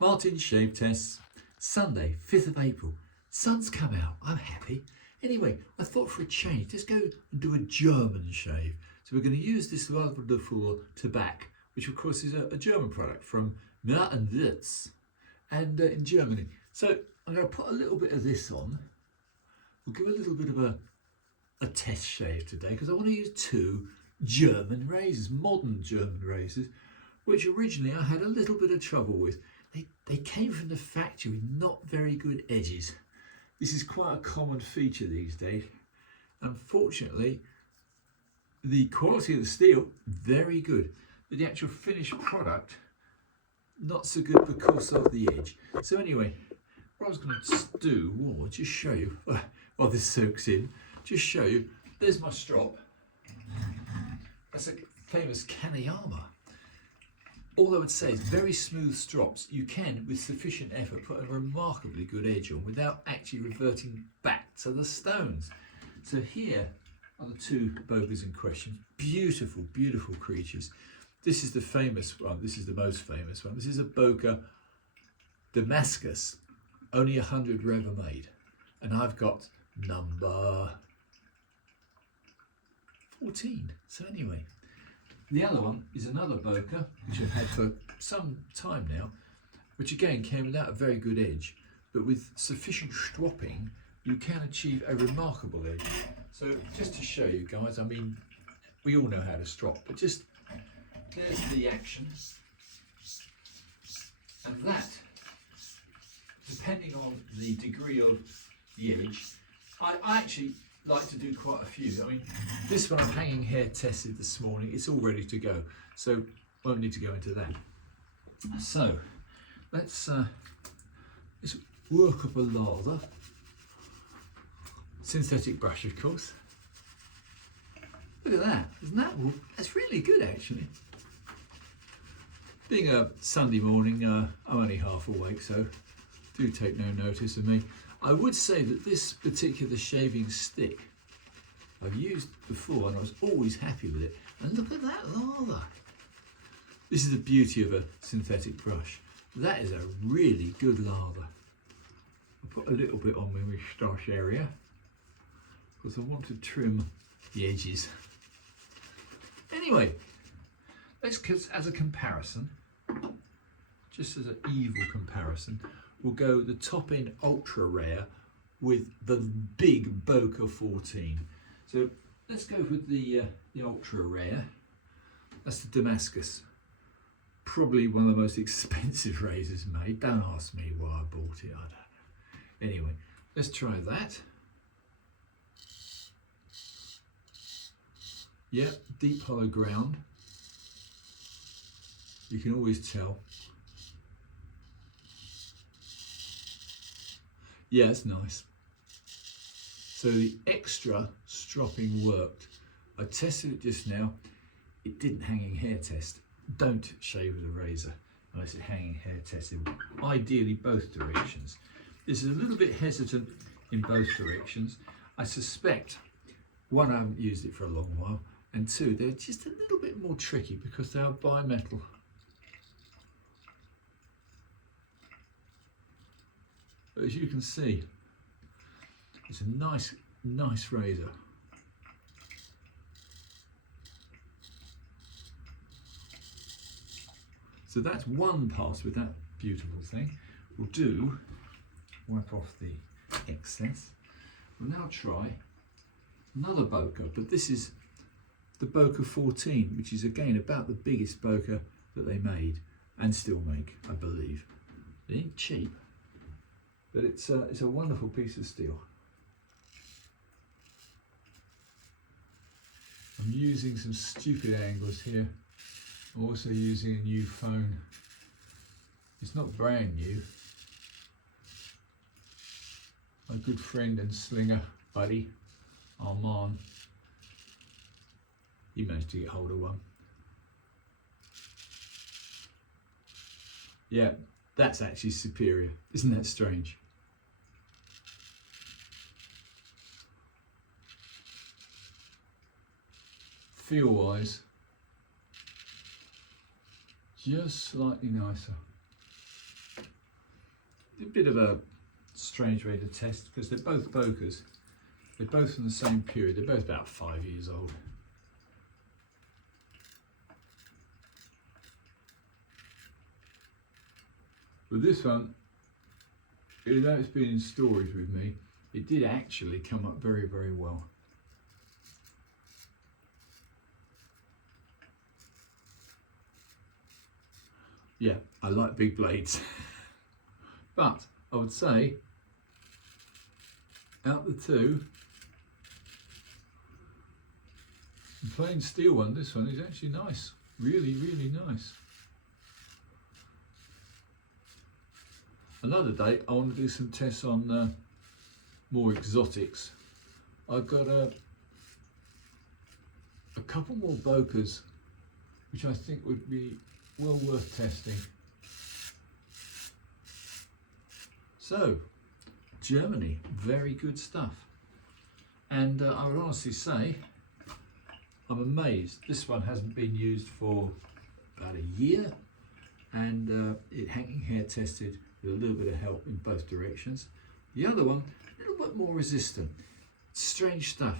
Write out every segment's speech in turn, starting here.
Martin's shave tests, Sunday, 5th of April. Sun's come out, I'm happy. Anyway, I thought for a change, let's go and do a German shave. So we're going to use this wonderful Tabac, which of course is a German product from Mer and Witz, and in Germany. So I'm going to put a little bit of this on. We'll give a little bit of a test shave today because I want to use two German razors, modern German razors, which originally I had a little bit of trouble with. They came from the factory with not very good edges. This is quite a common feature these days. Unfortunately, the quality of the steel, very good, but the actual finished product, not so good because of the edge. So anyway, what I was going to do was just show you, while this soaks in, just show you, there's my strop. That's a famous Kanayama. All I would say is very smooth strops. You can, with sufficient effort, put a remarkably good edge on without actually reverting back to the stones. So here are the two Bokers in question. Beautiful, beautiful creatures. This is the famous one. This is the most famous one. This is a Boker Damascus. Only 100 were ever made. And I've got number 14. So anyway, the other one is another Boker, which I've had for some time now, which again came without a very good edge, but with sufficient stropping, you can achieve a remarkable edge. So just to show you guys, I mean, we all know how to strop, but just, there's the action. And that, depending on the degree of the edge, I actually like to do quite a few. I mean, this one I'm hanging hair tested this morning. It's all ready to go, so won't need to go into that. So let's work up a lather. Synthetic brush, of course. Look at that. Isn't that? That's really good, actually. Being a Sunday morning, I'm only half awake, so do take no notice of me. I would say that this particular shaving stick I've used before and I was always happy with it. And look at that lather. This is the beauty of a synthetic brush. That is a really good lather. I'll put a little bit on my moustache area because I want to trim the edges. Anyway, let's, as a comparison, just as an evil comparison, we'll go the top end ultra rare with the big Boker 14. So let's go with the ultra rare. That's the Damascus. Probably one of the most expensive razors made. Don't ask me why I bought it, I don't know. Anyway, let's try that. Yep, deep hollow ground. You can always tell. Yeah, it's nice. So the extra stropping worked. I tested it just now. It didn't hanging hair test. Don't shave with a razor unless it's hanging hair tested. Ideally both directions. This is a little bit hesitant in both directions. I suspect, one, I haven't used it for a long while, and two, they're just a little bit more tricky because they are bimetal. But as you can see, it's a nice, nice razor. So that's one pass with that beautiful thing. We'll wipe off the excess. We'll now try another Boker, but this is the Boker 14, which is again about the biggest Boker that they made and still make, I believe. It ain't cheap, but it's a wonderful piece of steel. I'm using some stupid angles here. I'm also using a new phone. It's not brand new. My good friend and slinger buddy, Armand, he managed to get hold of one. Yeah, that's actually superior. Isn't that strange? Feel wise, just slightly nicer. a bit of a strange way to test because they're both Bokers. They're both from the same period. They're both about 5 years old. But this one, even though it's been in storage with me, it did actually come up very, very well. Yeah, I like big blades. But I would say, out the two, the plain steel one, this one is actually nice. Really, really nice. Another day, I want to do some tests on more exotics. I've got a couple more Bokers, which I think would be well worth testing. So, Germany, very good stuff. And I would honestly say, I'm amazed. This one hasn't been used for about a year, and it hanging hair tested with a little bit of help in both directions. The other one, a little bit more resistant. Strange stuff.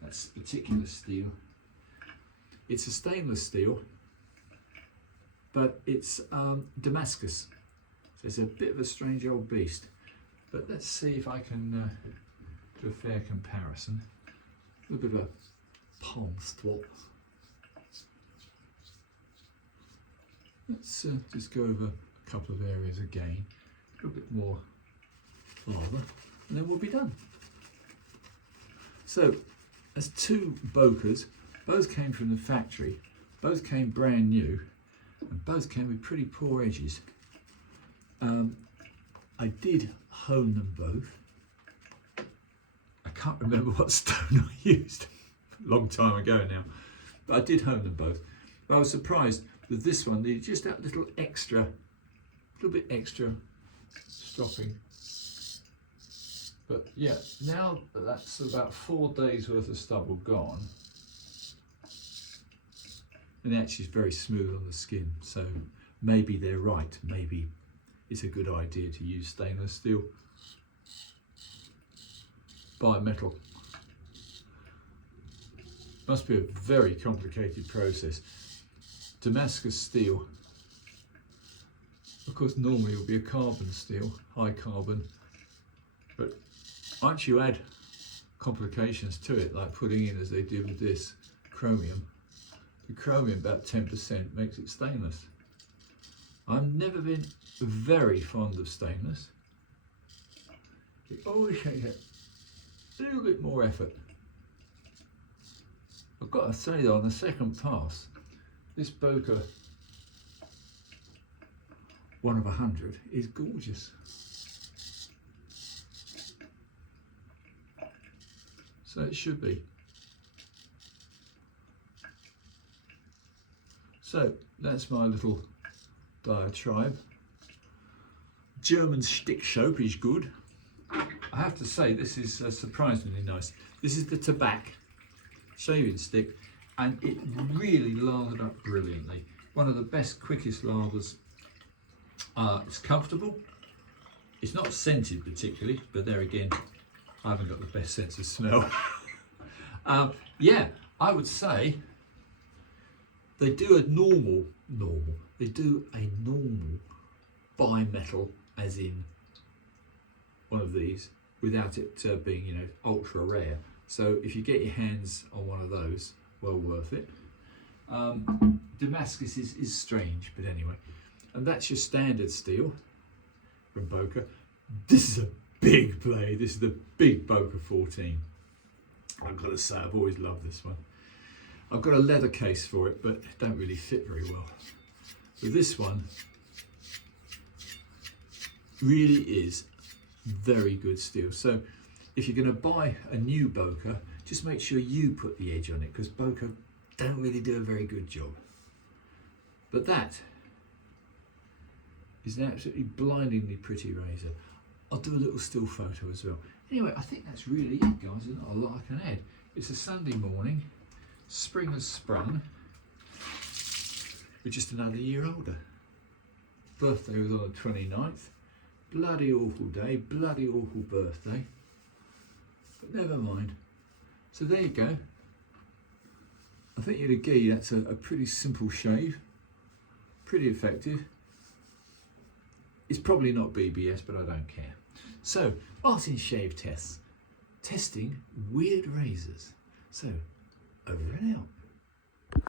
That's particular steel. It's a stainless steel, but it's Damascus. So it's a bit of a strange old beast. But let's see if I can do a fair comparison. A little bit of a palm strop. Let's just go over a couple of areas again, a little bit more lava, and then we'll be done. So, there's two Bokers, both came from the factory, both came brand new, and both came with pretty poor edges. I did hone them both. I can't remember what stone I used, a long time ago now, but I did hone them both. But I was surprised that this one needed just that little bit extra stropping. But yeah, now that that's about 4 days worth of stubble gone, and actually it's very smooth on the skin, so maybe they're right. Maybe it's a good idea to use stainless steel. Bimetal. Must be a very complicated process. Damascus steel, of course, normally it would be a carbon steel, high carbon, but once you add complications to it, like putting in, as they did with this, chromium, the chromium, about 10%, makes it stainless. I've never been very fond of stainless. It always takes a little bit more effort. I've got to say though, on the second pass, this Boker 1 of 100 is gorgeous. So it should be. So that's my little diatribe. German stick soap is good. I have to say this is surprisingly nice. This is the Tabac shaving stick, and it really lathered up brilliantly. One of the best, quickest lathers. It's comfortable. It's not scented particularly, but there again, I haven't got the best sense of smell. Yeah, I would say they do a normal. They do a normal bimetal, as in one of these, without it being, you know, ultra rare. So if you get your hands on one of those, well worth it. Damascus is strange, but anyway. And that's your standard steel from Boker. This is a big blade. This is the big Boker 14. I've got to say, I've always loved this one. I've got a leather case for it, but it don't really fit very well. But this one really is very good steel. So if you're going to buy a new Boker, just make sure you put the edge on it, because Boker don't really do a very good job. But that is an absolutely blindingly pretty razor. I'll do a little still photo as well. Anyway, I think that's really it, guys. There's not a lot I can add. It's a Sunday morning. Spring has sprung. We're just another year older. Birthday was on the 29th. Bloody awful day, bloody awful birthday. But never mind. So there you go. I think you'd agree that's a pretty simple shave. Pretty effective. It's probably not BBS, but I don't care. So, Martin's shave tests. Testing weird razors. So, over and out.